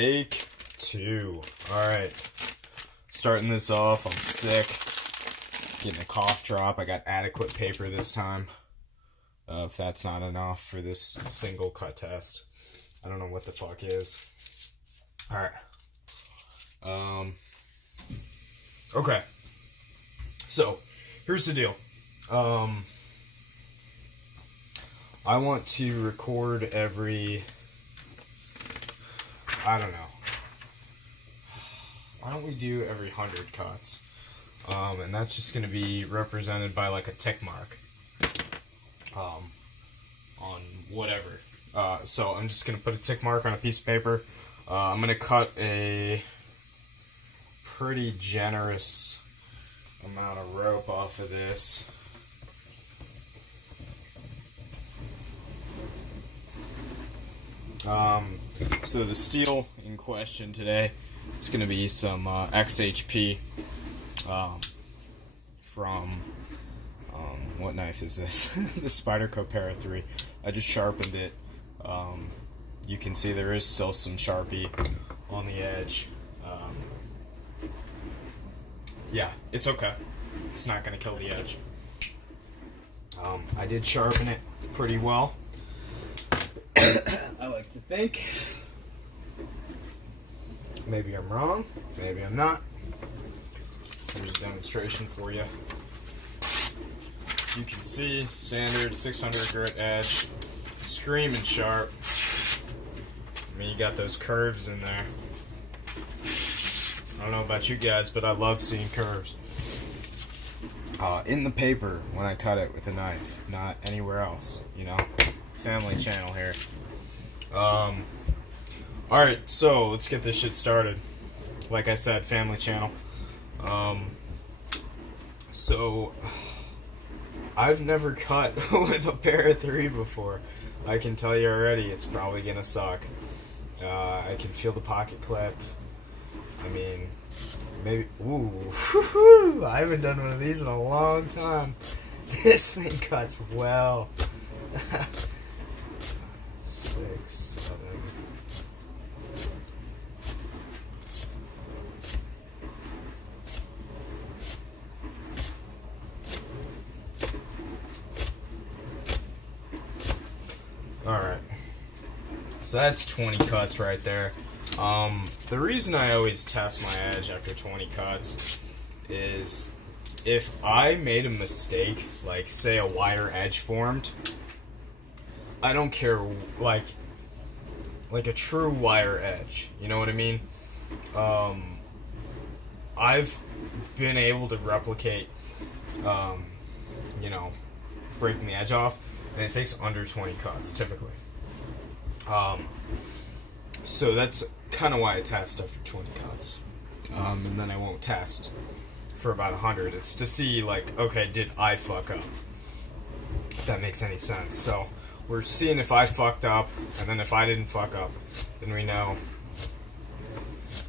Take two. Alright. Starting this off, I'm sick. Getting a cough drop. I got adequate paper this time. If that's not enough for this single cut test. I don't know what the fuck is. Alright. Okay. So, here's the deal. I want to record every... I don't know. Why don't we do every 100 cuts? And that's just going to be represented by like a tick mark. On whatever. So I'm just going to put a tick mark on a piece of paper. I'm going to cut a pretty generous amount of rope off of this. So the steel in question today is going to be some XHP from what knife is this? The Spyderco Para 3. I just sharpened it. You can see there is still some Sharpie on the edge. Yeah, it's okay. It's not going to kill the edge. I did sharpen it pretty well. I like to think. Maybe I'm wrong. Maybe I'm not. Here's a demonstration for you. So you can see, standard 600 grit edge. Screaming sharp. I mean, you got those curves in there. I don't know about you guys, but I love seeing curves. In the paper when I cut it with a knife, not anywhere else, you know? Family channel here. Alright, so let's get this shit started. Like I said, family channel. So I've never cut with a Para 3 before. I can tell you already, it's probably gonna suck. I can feel the pocket clip. I mean, maybe. Ooh, I haven't done one of these in a long time. This thing cuts well. 6, 7. Alright. So that's 20 cuts right there. The reason I always test my edge after 20 cuts is if I made a mistake, like say a wire edge formed, I don't care, like a true wire edge, you know what I mean? I've been able to replicate, you know, breaking the edge off, and it takes under 20 cuts, typically. So that's kind of why I test after 20 cuts. And then I won't test for about 100. It's to see, like, okay, did I fuck up? If that makes any sense. So we're seeing if I fucked up, and then if I didn't fuck up, then we know,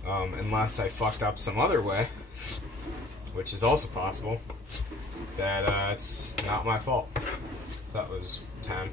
unless I fucked up some other way, which is also possible, that it's not my fault. So that was 10.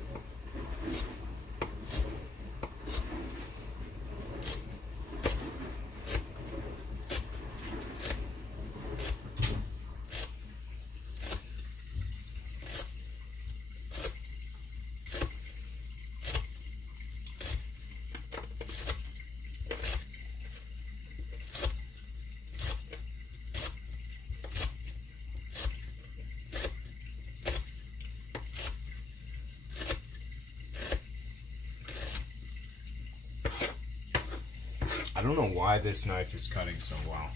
I don't know why this knife is cutting so well.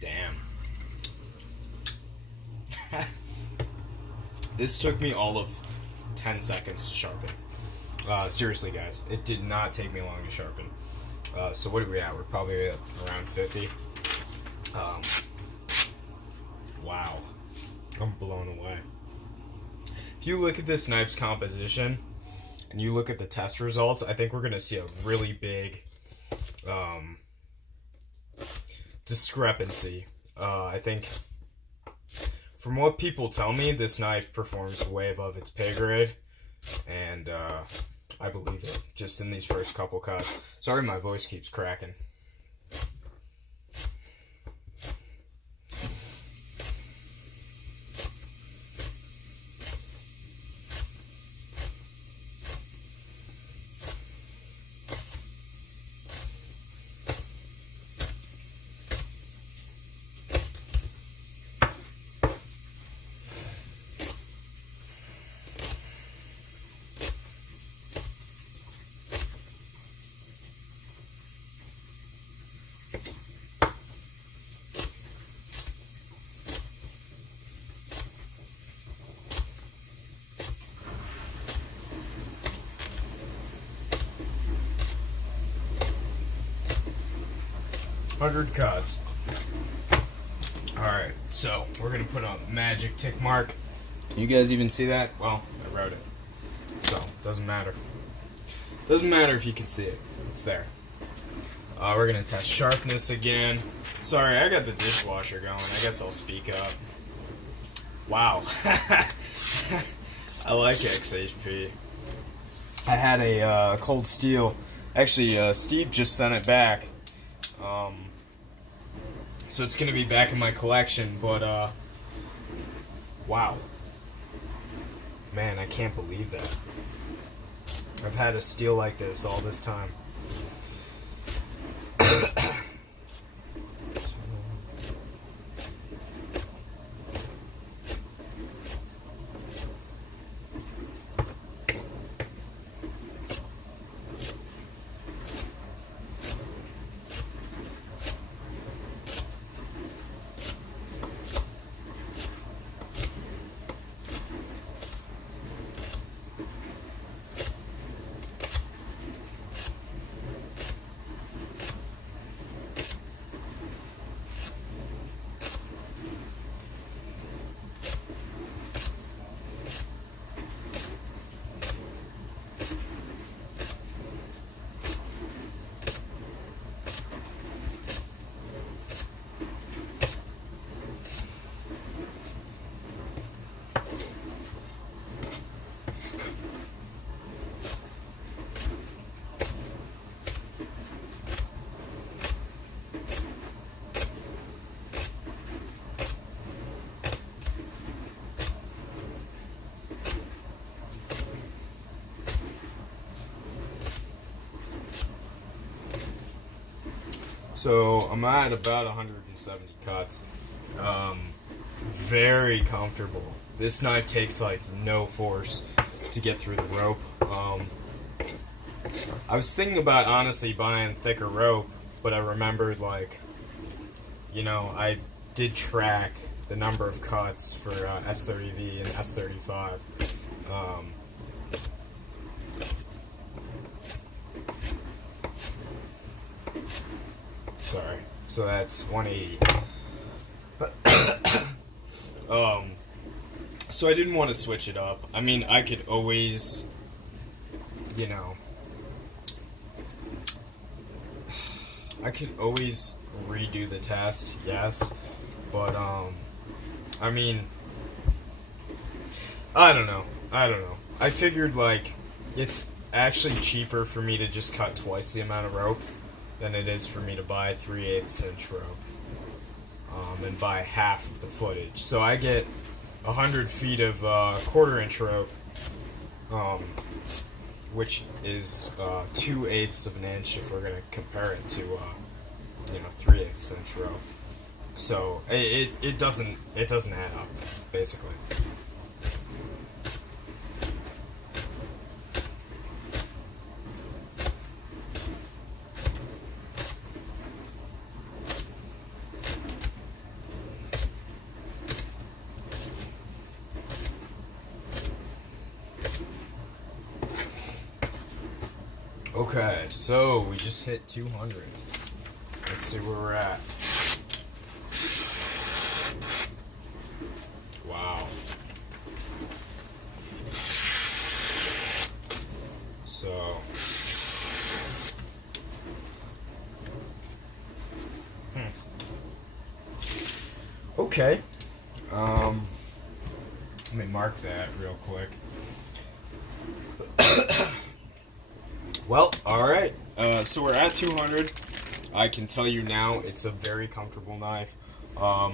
Damn. This took me all of 10 seconds to sharpen. Seriously, guys, it did not take me long to sharpen. So what are we at? We're probably at around 50. Wow. I'm blown away. If you look at this knife's composition and you look at the test results, I think we're going to see a really big discrepancy. I think from what people tell me, this knife performs way above its pay grade, and I believe it, just in these first couple cuts. Sorry, my voice keeps cracking. Hundred cuts. Alright, so we're gonna put a magic tick mark. Can you guys even see that? Well, I wrote it. So, doesn't matter. Doesn't matter if you can see it. It's there. We're gonna test sharpness again. Sorry, I got the dishwasher going. I guess I'll speak up. Wow. I like XHP. I had a cold steel. Actually, Steve just sent it back. So it's going to be back in my collection, but, wow. Man, I can't believe that. I've had a steel like this all this time. So I'm at about 170 cuts. Very comfortable. This knife takes like no force to get through the rope. I was thinking about honestly buying thicker rope, but I remembered, like, you know, I did track the number of cuts for S30V and S35. Sorry. So that's 180. So I didn't want to switch it up. I mean, I could always, you know, I could always redo the test, yes, but, I mean, I don't know. I figured, like, it's actually cheaper for me to just cut twice the amount of rope than it is for me to buy 3/8 inch rope, and buy half of the footage. So I get 100 feet of 1/4 inch rope, which is 2/8 of an inch if we're going to compare it to, you know, 3/8 inch rope. So it doesn't add up, basically. Okay, so we just hit 200. Let's see where we're at. Wow. So, okay. Let me mark that real quick. Well, alright. So we're at 200. I can tell you now it's a very comfortable knife. I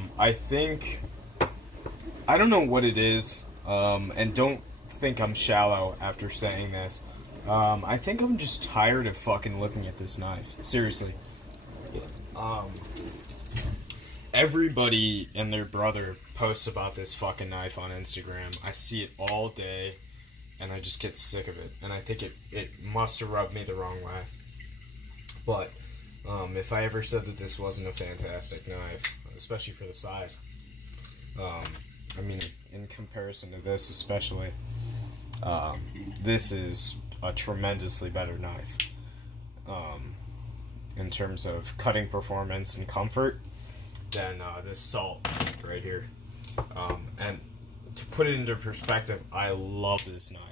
don't know what it is, and don't think I'm shallow after saying this. I think I'm just tired of fucking looking at this knife. Seriously. Everybody and their brother posts about this fucking knife on Instagram. I see it all day, and I just get sick of it. And I think it must have rubbed me the wrong way. But if I ever said that this wasn't a fantastic knife, especially for the size, I mean, in comparison to this especially, this is a tremendously better knife in terms of cutting performance and comfort than this Salt right here. And to put it into perspective, I love this knife.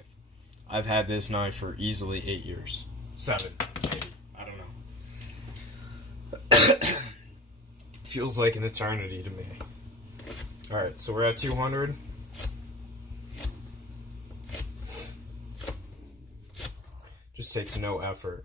I've had this knife for easily 8 years. 7, maybe. I don't know. Feels like an eternity to me. Alright, so we're at 200. Just takes no effort.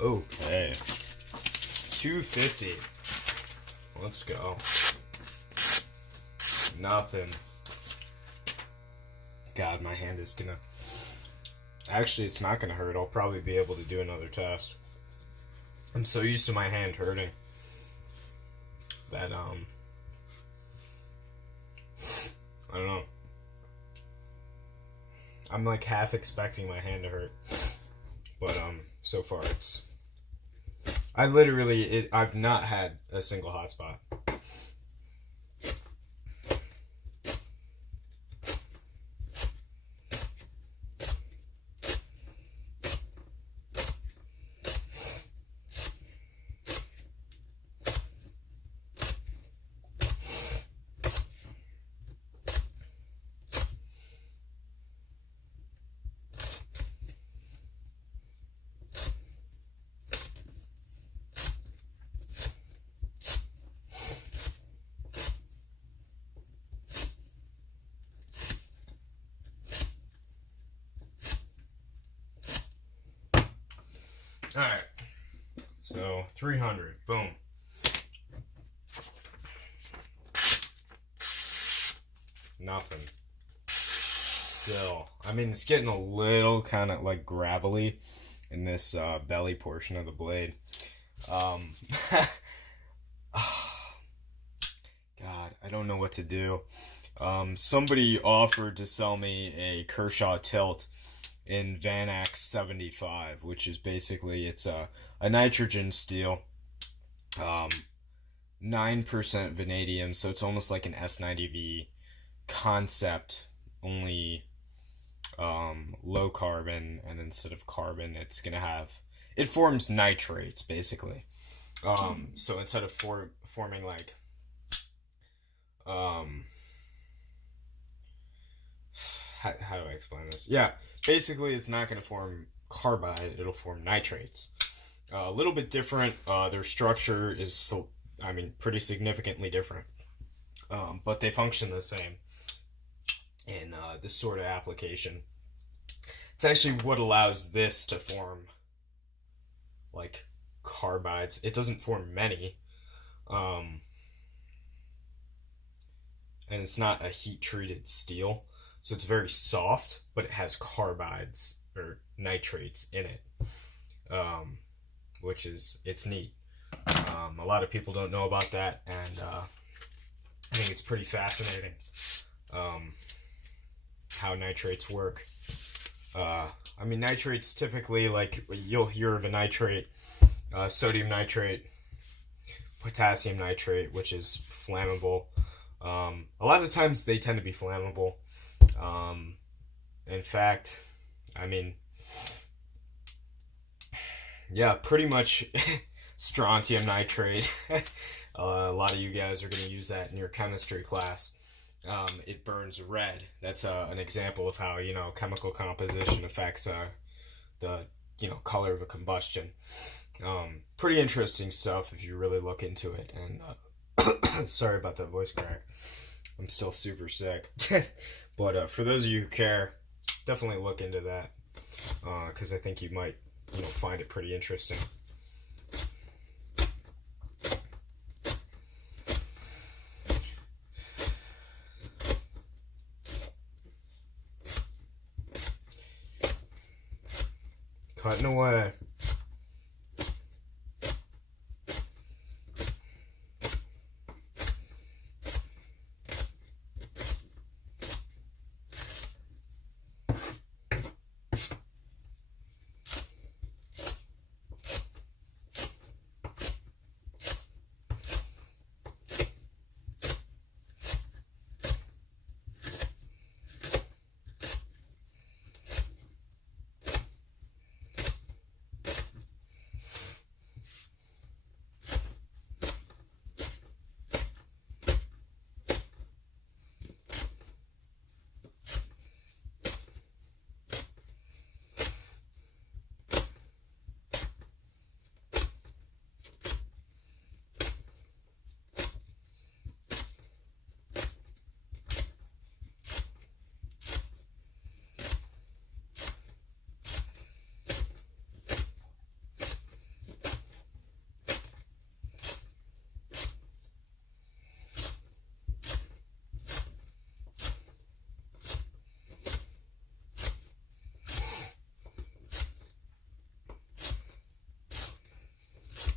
Okay. 250. Let's go. Nothing. God, my hand is gonna... Actually, it's not gonna hurt. I'll probably be able to do another test. I'm so used to my hand hurting that, I don't know. I'm like half expecting my hand to hurt. But, so far it's... I've not had a single hot spot. Alright, so 300, boom. Nothing. Still, I mean, it's getting a little kind of like gravelly in this belly portion of the blade. God, I don't know what to do. Somebody offered to sell me a Kershaw tilt in Vanax 75, which is basically, it's a nitrogen steel, 9% vanadium, so it's almost like an S90V concept, only low carbon, and instead of carbon, it's gonna have, it forms nitrates, basically. So instead of forming like, how do I explain this? Yeah, basically it's not going to form carbide, it'll form nitrates. A little bit different, their structure is, pretty significantly different. But they function the same in this sort of application. It's actually what allows this to form, like, carbides. It doesn't form many. And it's not a heat-treated steel. So it's very soft, but it has carbides or nitrates in it. which is, it's neat. A lot of people don't know about that, and I think it's pretty fascinating how nitrates work. I mean, nitrates typically, like, you'll hear of a nitrate, sodium nitrate, potassium nitrate, which is flammable. A lot of times they tend to be flammable. In fact, I mean, yeah, pretty much strontium nitrate. A lot of you guys are going to use that in your chemistry class. It burns red. That's an example of how, chemical composition affects the, color of a combustion. Pretty interesting stuff if you really look into it. And sorry about that voice crack. I'm still super sick. But for those of you who care, definitely look into that, because I think you might, find it pretty interesting. Cutting away.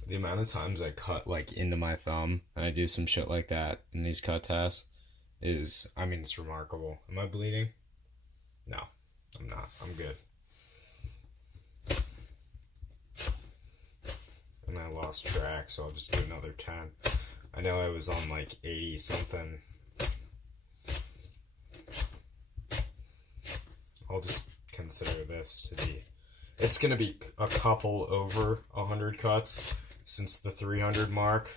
The amount of times I cut like into my thumb and I do some shit like that in these cut tests is, I mean, it's remarkable. Am I bleeding? No, I'm not. I'm good. And I lost track, so I'll just do another 10. I know I was on like 80 something. I'll just consider this to be, it's going to be a couple over 100 cuts since the 300 mark,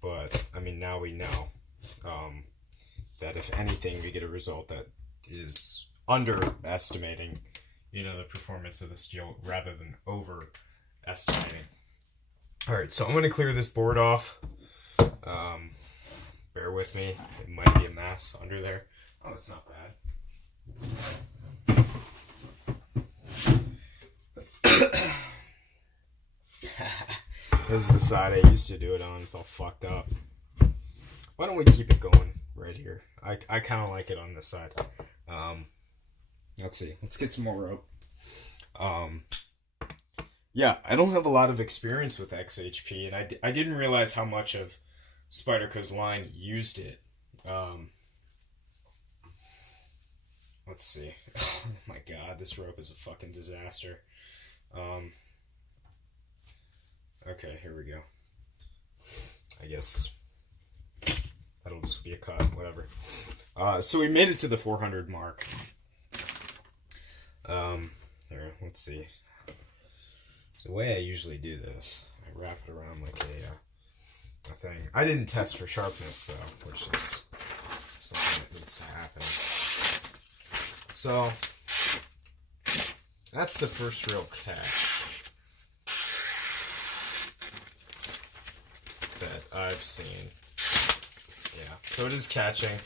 but I mean, now we know that if anything, we get a result that is underestimating, the performance of the steel rather than overestimating. All right, so I'm going to clear this board off. Bear with me; it might be a mess under there. Oh, it's not bad. This is the side I used to do it on. It's all fucked up. Why don't we keep it going right here? I kind of like it on this side. Let's see. Let's get some more rope. Yeah, I don't have a lot of experience with XHP, and I didn't realize how much of Spyderco's line used it. Let's see. Oh my god, this rope is a fucking disaster. Okay, here we go. I guess that'll just be a cut, whatever. So we made it to the 400 mark. Here, let's see. So the way I usually do this, I wrap it around like a thing. I didn't test for sharpness though, which is something that needs to happen. So that's the first real catch that I've seen. Yeah, so it is catching.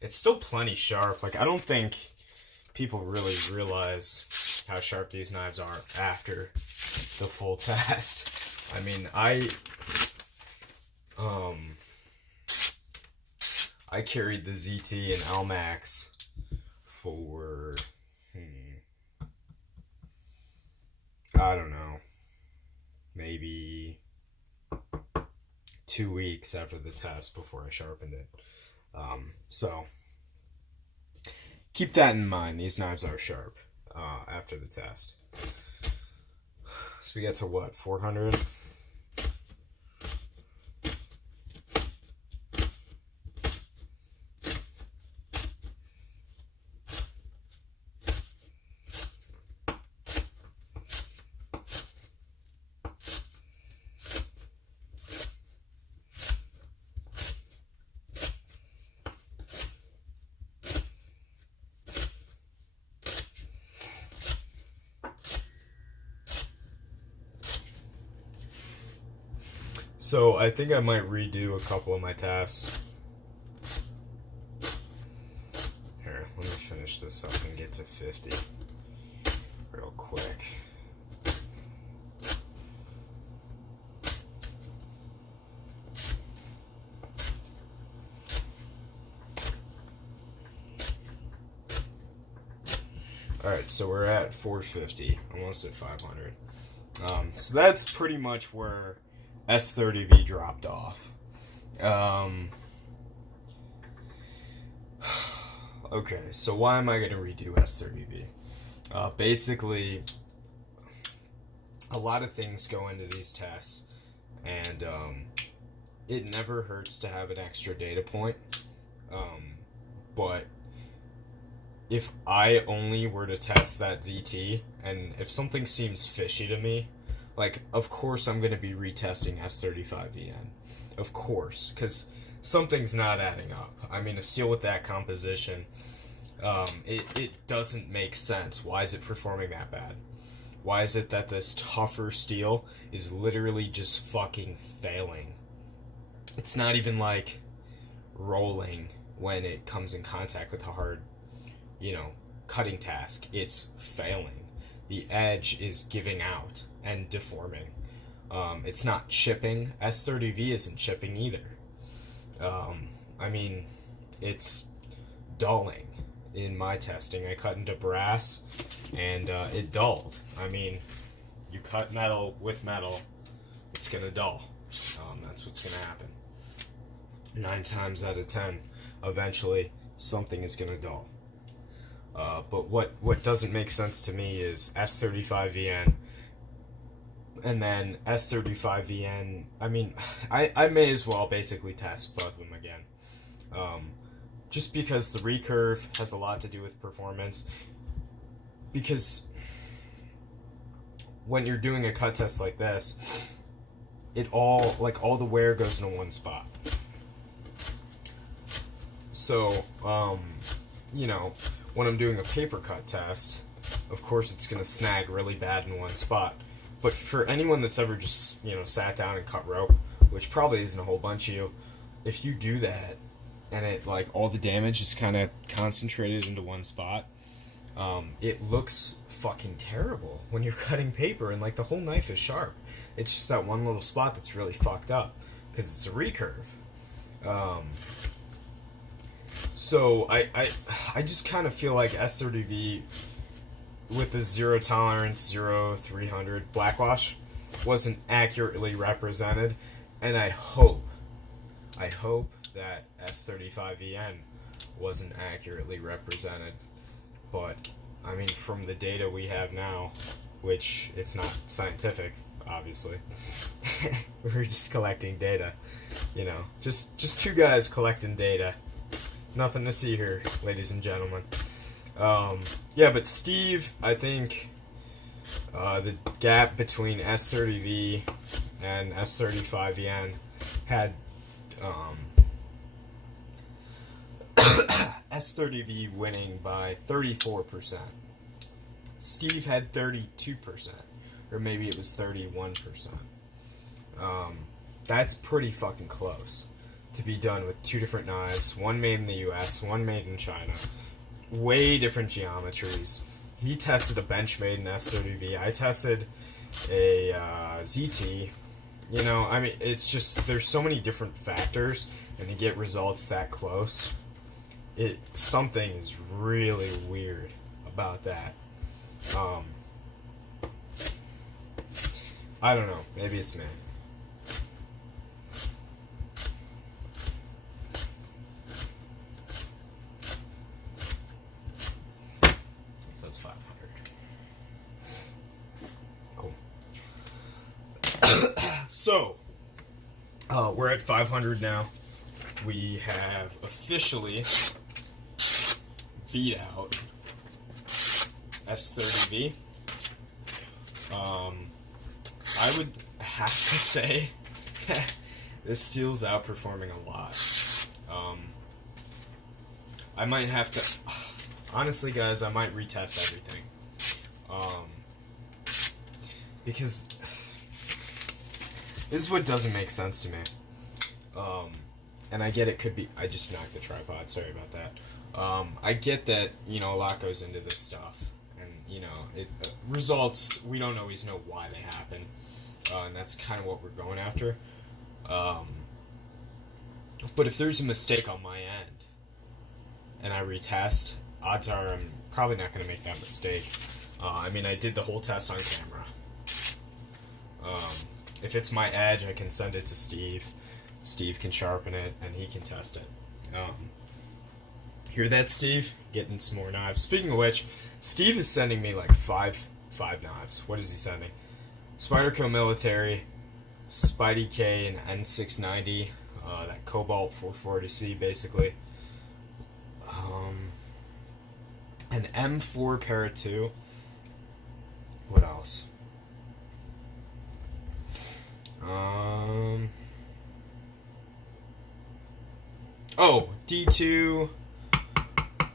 It's still plenty sharp. Like, I don't think people really realize how sharp these knives are after the full test. I mean, I carried the ZT and LMAX for I don't know, maybe 2 weeks after the test before I sharpened it. So keep that in mind. These knives are sharp after the test. So we get to what, 400? So I think I might redo a couple of my tasks. Here, let me finish this up and get to 50 real quick. Alright, so we're at 450, almost at 500. So that's pretty much where S30V dropped off. Okay, so why am I going to redo S30V? Basically, a lot of things go into these tests, and it never hurts to have an extra data point. But if I only were to test that ZT, and if something seems fishy to me, like, of course I'm going to be retesting S35VN. Of course, because something's not adding up. I mean, a steel with that composition, it doesn't make sense. Why is it performing that bad? Why is it that this tougher steel is literally just fucking failing? It's not even, like, rolling when it comes in contact with a hard, cutting task. It's failing. The edge is giving out and deforming. It's not chipping. S30V isn't chipping either. I mean, it's dulling. In my testing, I cut into brass, and it dulled. I mean, you cut metal with metal, it's gonna dull. That's what's gonna happen. 9 times out of 10, eventually, something is gonna dull. But what doesn't make sense to me is S35VN and then S35VN. I mean, I may as well basically test both of them again. Just because the recurve has a lot to do with performance. Because when you're doing a cut test like this, all the wear goes into one spot. So, when I'm doing a paper cut test, of course it's going to snag really bad in one spot. But for anyone that's ever just, sat down and cut rope, which probably isn't a whole bunch of you, if you do that, and it, all the damage is kind of concentrated into one spot, it looks fucking terrible when you're cutting paper, and, the whole knife is sharp. It's just that one little spot that's really fucked up, because it's a recurve. So I just kind of feel like S30V with the 0 tolerance, 0-300 blackwash wasn't accurately represented, and I hope that S35VN wasn't accurately represented. But, I mean, from the data we have now, which it's not scientific, obviously, we're just collecting data, just 2 guys collecting data. Nothing to see here, ladies and gentlemen. Yeah, but Steve, I think the gap between S30V and S35VN had S30V winning by 34%. Steve had 32%, or maybe it was 31%. That's pretty fucking close to be done with 2 different knives, one made in the US, one made in China. Way different geometries. He tested a Benchmade in S30V. I tested a ZT. I mean, it's just, there's so many different factors, and to get results that close, something is really weird about that. I don't know. Maybe it's me. So that's 500. Cool. So, we're at 500 now. We have officially beat out S30V. I would have to say this steel's outperforming a lot. I might have to, honestly guys, I might retest everything. Because this is what doesn't make sense to me. And I get it could be, I just knocked the tripod, sorry about that. I get that, you know, a lot goes into this stuff. And, you know, results, we don't always know why they happen. And that's kind of what we're going after. But if there's a mistake on my end, and I retest, odds are I'm probably not going to make that mistake. I mean, I did the whole test on camera. If it's my edge, I can send it to Steve. Steve can sharpen it, and he can test it. Hear that, Steve? Getting some more knives. Speaking of which, Steve is sending me like five knives. What is he sending? Spyderco Military, Spidey K, and N690. That Cobalt 440C, basically. An M4 Para 2. What else? Oh, D2,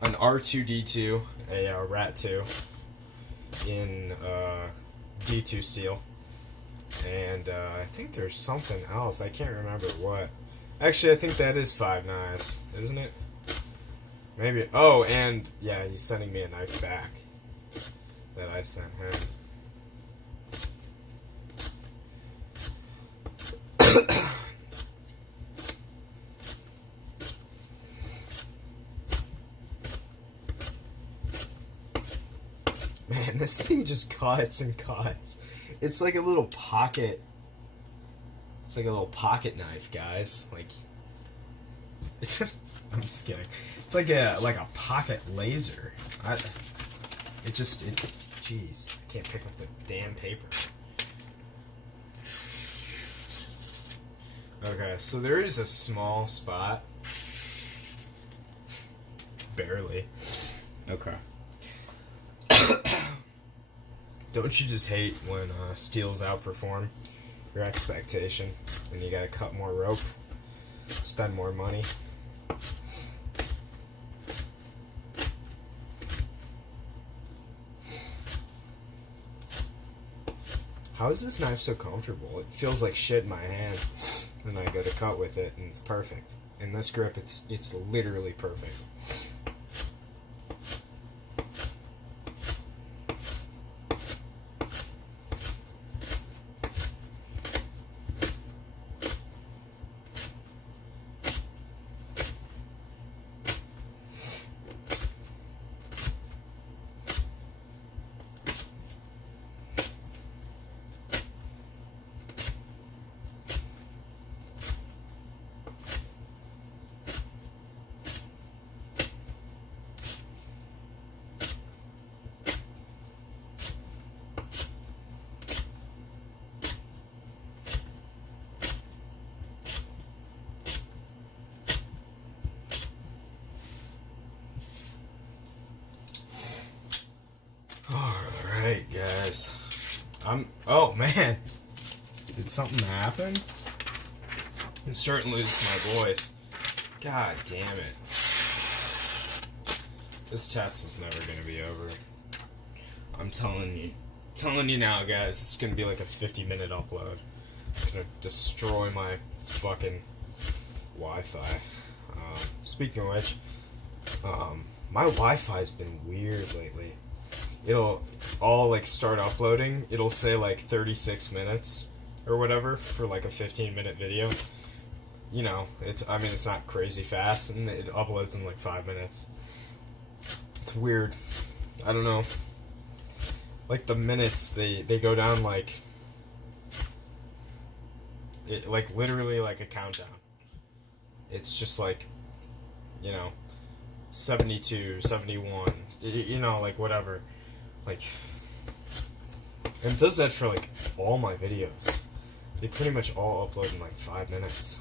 an R2D2, a Rat 2 in D2 steel, and I think there's something else. I can't remember what. Actually, I think that is 5 knives, isn't it? Maybe. Oh, and yeah, he's sending me a knife back that I sent him. Man, this thing just cuts and cuts. It's like a little pocket. It's like a little pocket knife, guys. Like, it's. I'm just kidding. It's like a pocket laser. Jeez, I can't pick up the damn paper. Okay, so there is a small spot. Barely. Okay. Don't you just hate when steels outperform your expectation and you gotta cut more rope, spend more money? How is this knife so comfortable? It feels like shit in my hand when I go to cut with it, and it's perfect. In this grip, it's literally perfect. Alright, guys. Oh, man. Did something happen? I'm starting to lose my voice. God damn it. This test is never going to be over. I'm telling you now, guys. It's going to be like a 50-minute upload. It's going to destroy my fucking Wi-Fi. Speaking of which, my Wi-Fi's been weird lately. I'll like start uploading, it'll say like 36 minutes or whatever for like a 15-minute video. You know, it's not crazy fast, and it uploads in like 5 minutes. It's weird. I don't know. Like the minutes, they go down like like literally like a countdown. It's just like, 72, 71, like whatever. Like, and it does that for like all my videos. They pretty much all upload in like 5 minutes.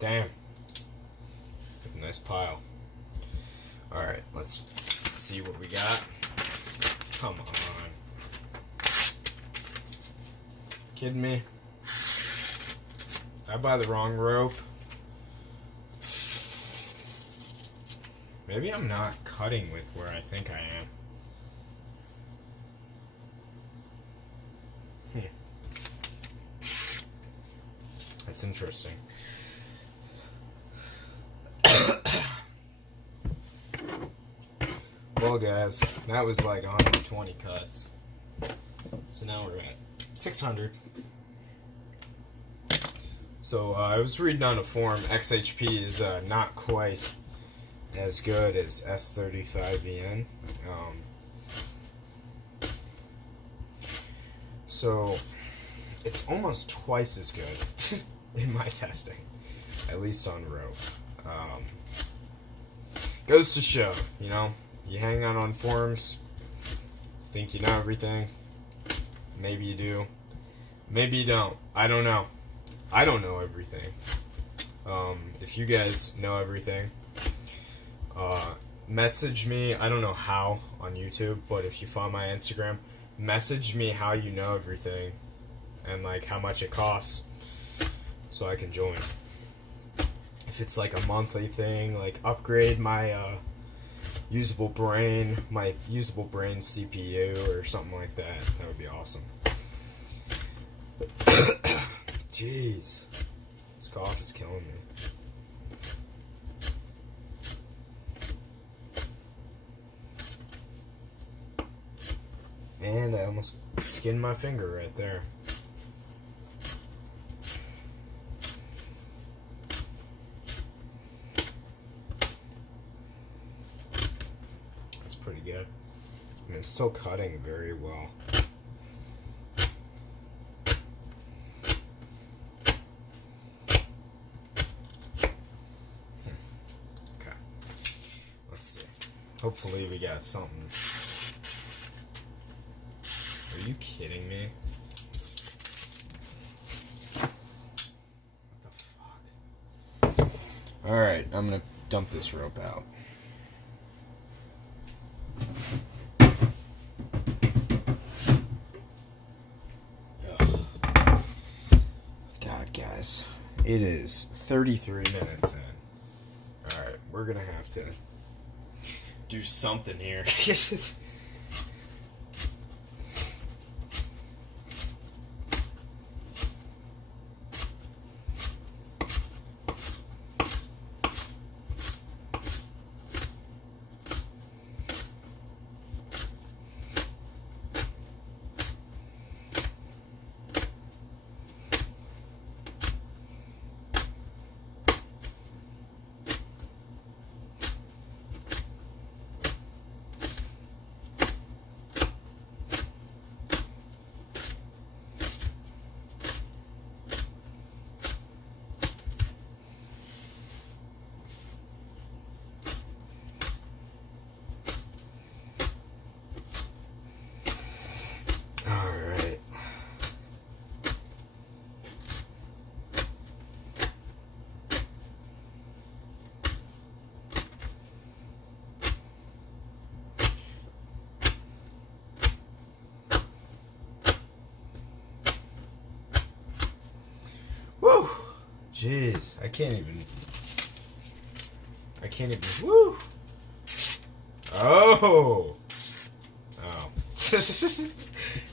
Damn. Nice pile. Alright, let's see what we got. Come on. Kidding me? Did I buy the wrong rope? Maybe I'm not cutting with where I think I am. That's interesting. Well, guys, that was like 120 cuts. So now we're at 600. So I was reading on a forum, XHP is not quite as good as S35VN. So it's almost twice as good in my testing, at least on rope. Goes to show, you hang out on forums, think you know everything. Maybe you do. Maybe you don't. I don't know. I don't know everything. If you guys know everything, message me. I don't know how on YouTube, but if you follow my Instagram, message me how you know everything and like how much it costs so I can join. If it's like a monthly thing, like upgrade my usable brain CPU or something like that, that would be awesome. Jeez, this cough is killing me. And I almost skinned my finger right there. That's pretty good. I mean, it's still cutting very well. Okay. Let's see. Hopefully we got something. Are you kidding me? What the fuck? Alright, I'm gonna dump this rope out. God, guys. It is 33 minutes in. Alright, we're gonna have to do something here. Alright. Woo! Jeez, I can't even, woo! Oh! Oh.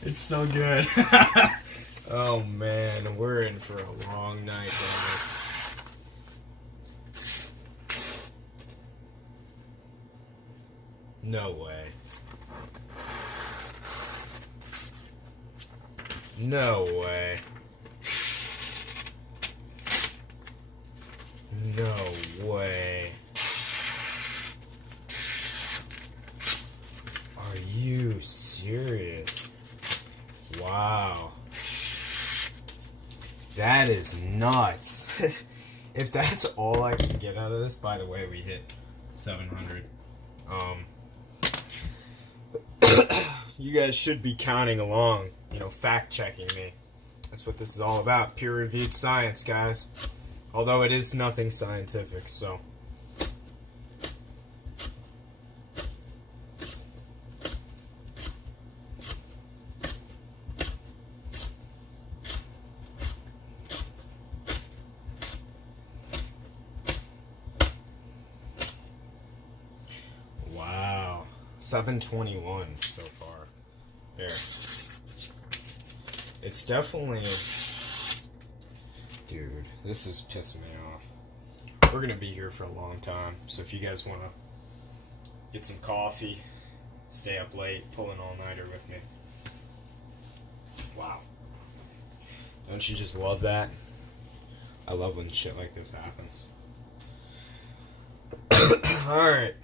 It's so good. Oh man, we're in for a long night, guys. No way. No way. No way. Are you serious? Wow. That is nuts. If that's all I can get out of this, by the way, we hit 700. You guys should be counting along, fact checking me. That's what this is all about. Peer reviewed science, guys. Although it is nothing scientific, so. Wow. 721 so far. There. It's definitely... Dude, this is pissing me off. We're gonna be here for a long time, so if you guys wanna get some coffee, stay up late, pull an all-nighter with me. Wow. Don't you just love that? I love when shit like this happens. Alright.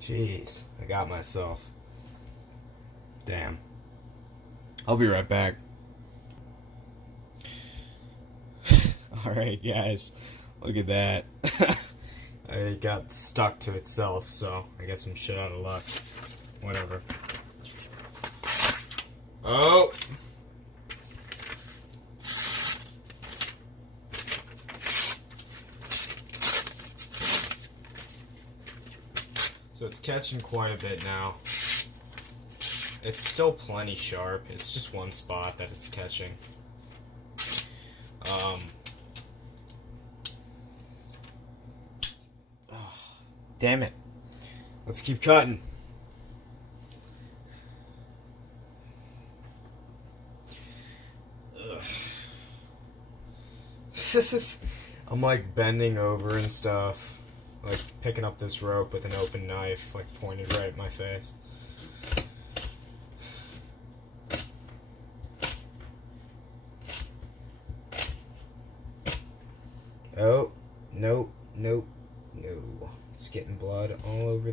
Jeez, I got myself. Damn. I'll be right back. Alright, guys. Look at that. It got stuck to itself, so I guess I'm shit out of luck. Whatever. Oh! So it's catching quite a bit now. It's still plenty sharp. It's just one spot that it's catching. Oh, damn it. Let's keep cutting. Ugh. I'm like bending over and stuff. Like picking up this rope with an open knife, like pointed right at my face. Oh, nope, nope, no. It's getting blood all over the